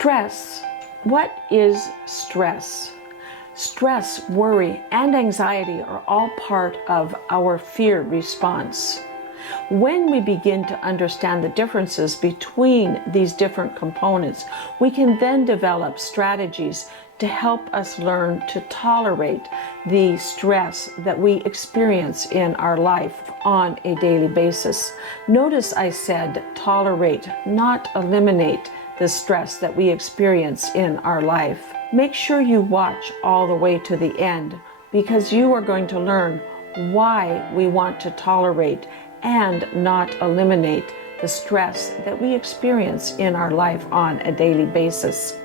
Stress. What is stress? Stress, worry, and anxiety are all part of our fear response. When we begin to understand the differences between these different components, we can then develop strategies to help us learn to tolerate the stress that we experience in our life on a daily basis. Notice I said tolerate, not eliminate the stress that we experience in our life. Make sure you watch all the way to the end, because you are going to learn why we want to tolerate and not eliminate the stress that we experience in our life on a daily basis.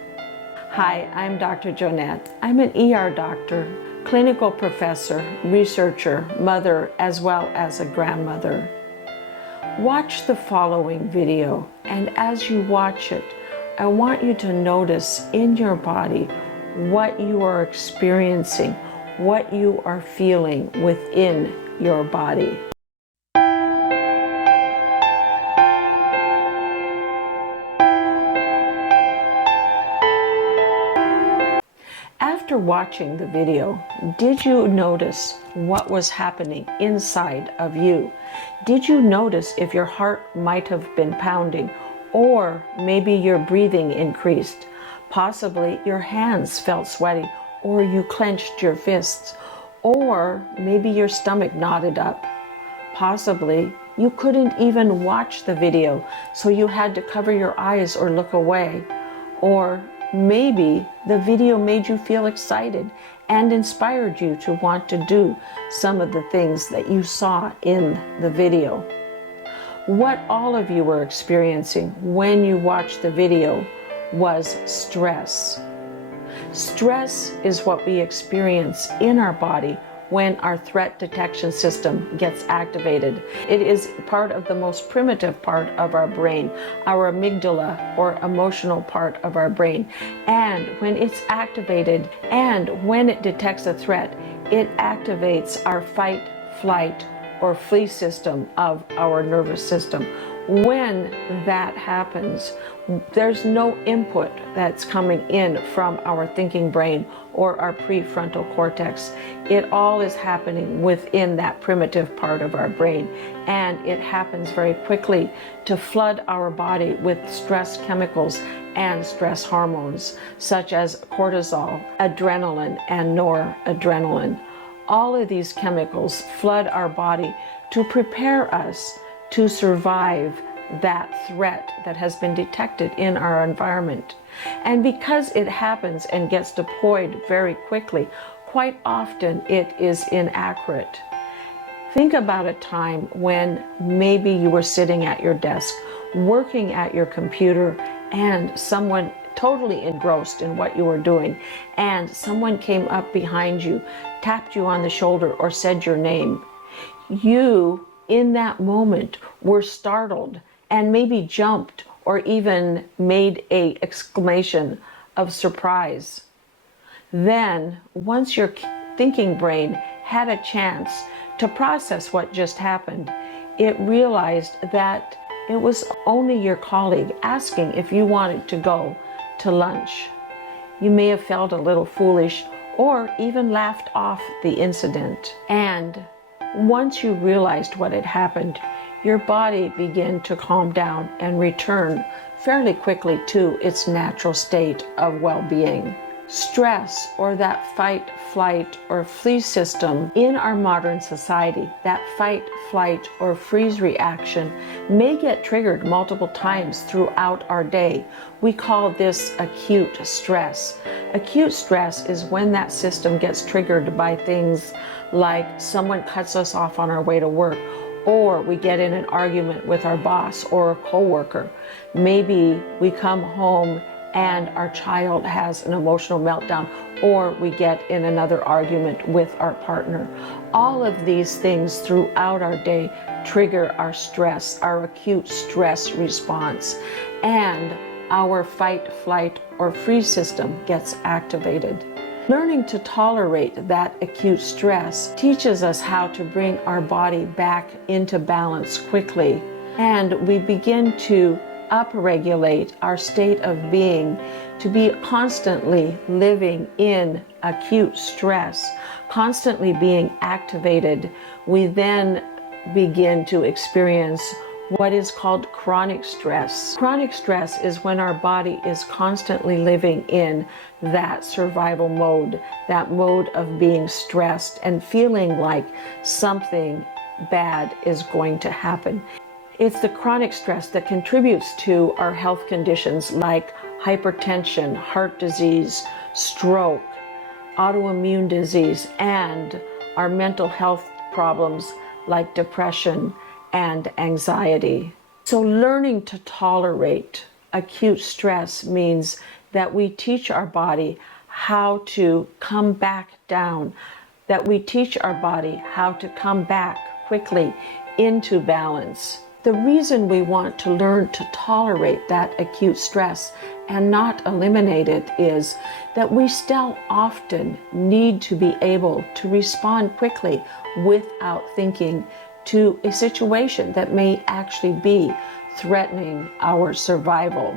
Hi, I'm Dr. Jonette. I'm an ER doctor, clinical professor, researcher, mother, as well as a grandmother. Watch the following video, and as you watch it, I want you to notice in your body what you are experiencing, what you are feeling within your body. After watching the video, did you notice what was happening inside of you? Did you notice if your heart might have been pounding, or maybe your breathing increased? Possibly your hands felt sweaty, or you clenched your fists, or maybe your stomach knotted up. Possibly you couldn't even watch the video, so you had to cover your eyes or look away. Or maybe the video made you feel excited and inspired you to want to do some of the things that you saw in the video. What all of you were experiencing when you watched the video was stress. Stress is what we experience in our body when our threat detection system gets activated. It is part of the most primitive part of our brain, our amygdala, or emotional part of our brain. And when it's activated and when it detects a threat, it activates our fight, flight, or flee system of our nervous system. When that happens, there's no input that's coming in from our thinking brain or our prefrontal cortex. It all is happening within that primitive part of our brain, and it happens very quickly to flood our body with stress chemicals and stress hormones such as cortisol, adrenaline, and noradrenaline. All of these chemicals flood our body to prepare us to survive that threat that has been detected in our environment. And because it happens and gets deployed very quickly, quite often it is inaccurate. Think about a time when maybe you were sitting at your desk, working at your computer, and someone totally engrossed in what you were doing, and someone came up behind you, tapped you on the shoulder, or said your name. You, in that moment, were startled and maybe jumped or even made an exclamation of surprise. Then, once your thinking brain had a chance to process what just happened, it realized that it was only your colleague asking if you wanted to go to lunch. You may have felt a little foolish or even laughed off the incident. And once you realized what had happened, your body began to calm down and return fairly quickly to its natural state of well-being. Stress, or that fight, flight, or flee system in our modern society, that fight, flight, or freeze reaction may get triggered multiple times throughout our day. We call this acute stress. Acute stress is when that system gets triggered by things like someone cuts us off on our way to work, or we get in an argument with our boss or a coworker. Maybe we come home and our child has an emotional meltdown, or we get in another argument with our partner. All of these things throughout our day trigger our stress, our acute stress response, and our fight, flight, or freeze system gets activated. Learning to tolerate that acute stress teaches us how to bring our body back into balance quickly, and we begin to upregulate our state of being, to be constantly living in acute stress, constantly being activated, we then begin to experience what is called chronic stress. Chronic stress is when our body is constantly living in that survival mode, that mode of being stressed and feeling like something bad is going to happen. It's the chronic stress that contributes to our health conditions like hypertension, heart disease, stroke, autoimmune disease, and our mental health problems like depression and anxiety. So learning to tolerate acute stress means that we teach our body how to come back down, that we teach our body how to come back quickly into balance. The reason we want to learn to tolerate that acute stress and not eliminate it is that we still often need to be able to respond quickly without thinking to a situation that may actually be threatening our survival,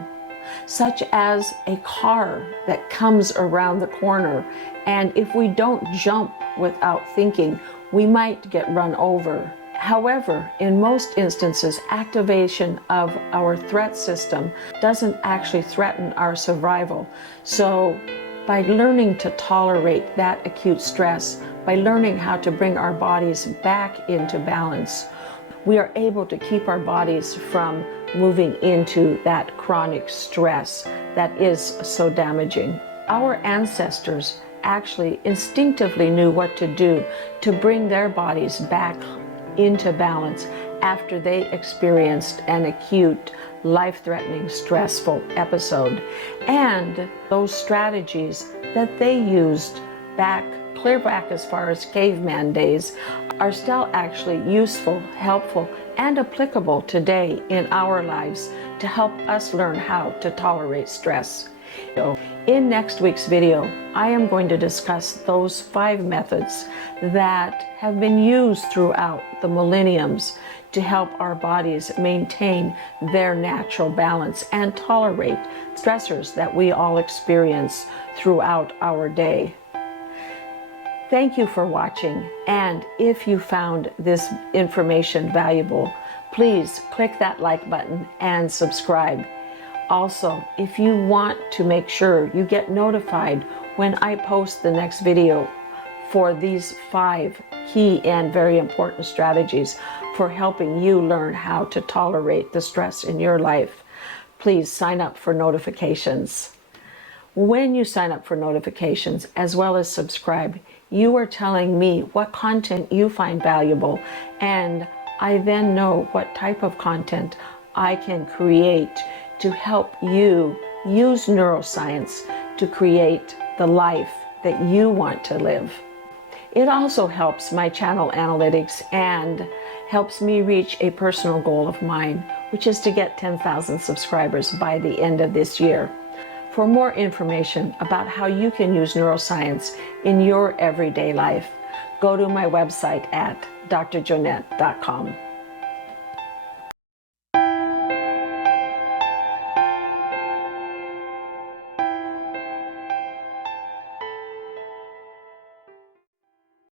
such as a car that comes around the corner, and if we don't jump without thinking, we might get run over. However, in most instances, activation of our threat system doesn't actually threaten our survival. So by learning to tolerate that acute stress, by learning how to bring our bodies back into balance, we are able to keep our bodies from moving into that chronic stress that is so damaging. Our ancestors actually instinctively knew what to do to bring their bodies back into balance after they experienced an acute, life-threatening, stressful episode. And those strategies that they used clear back as far as caveman days are still actually useful, helpful, and applicable today in our lives to help us learn how to tolerate stress. In next week's video, I am going to discuss those 5 methods that have been used throughout the millenniums to help our bodies maintain their natural balance and tolerate stressors that we all experience throughout our day. Thank you for watching, and if you found this information valuable, please click that like button and subscribe. Also, if you want to make sure you get notified when I post the next video for these 5 key and very important strategies for helping you learn how to tolerate the stress in your life, please sign up for notifications. When you sign up for notifications as well as subscribe, you are telling me what content you find valuable, and I then know what type of content I can create to help you use neuroscience to create the life that you want to live. It also helps my channel analytics and helps me reach a personal goal of mine, which is to get 10,000 subscribers by the end of this year. For more information about how you can use neuroscience in your everyday life, go to my website at drjonette.com.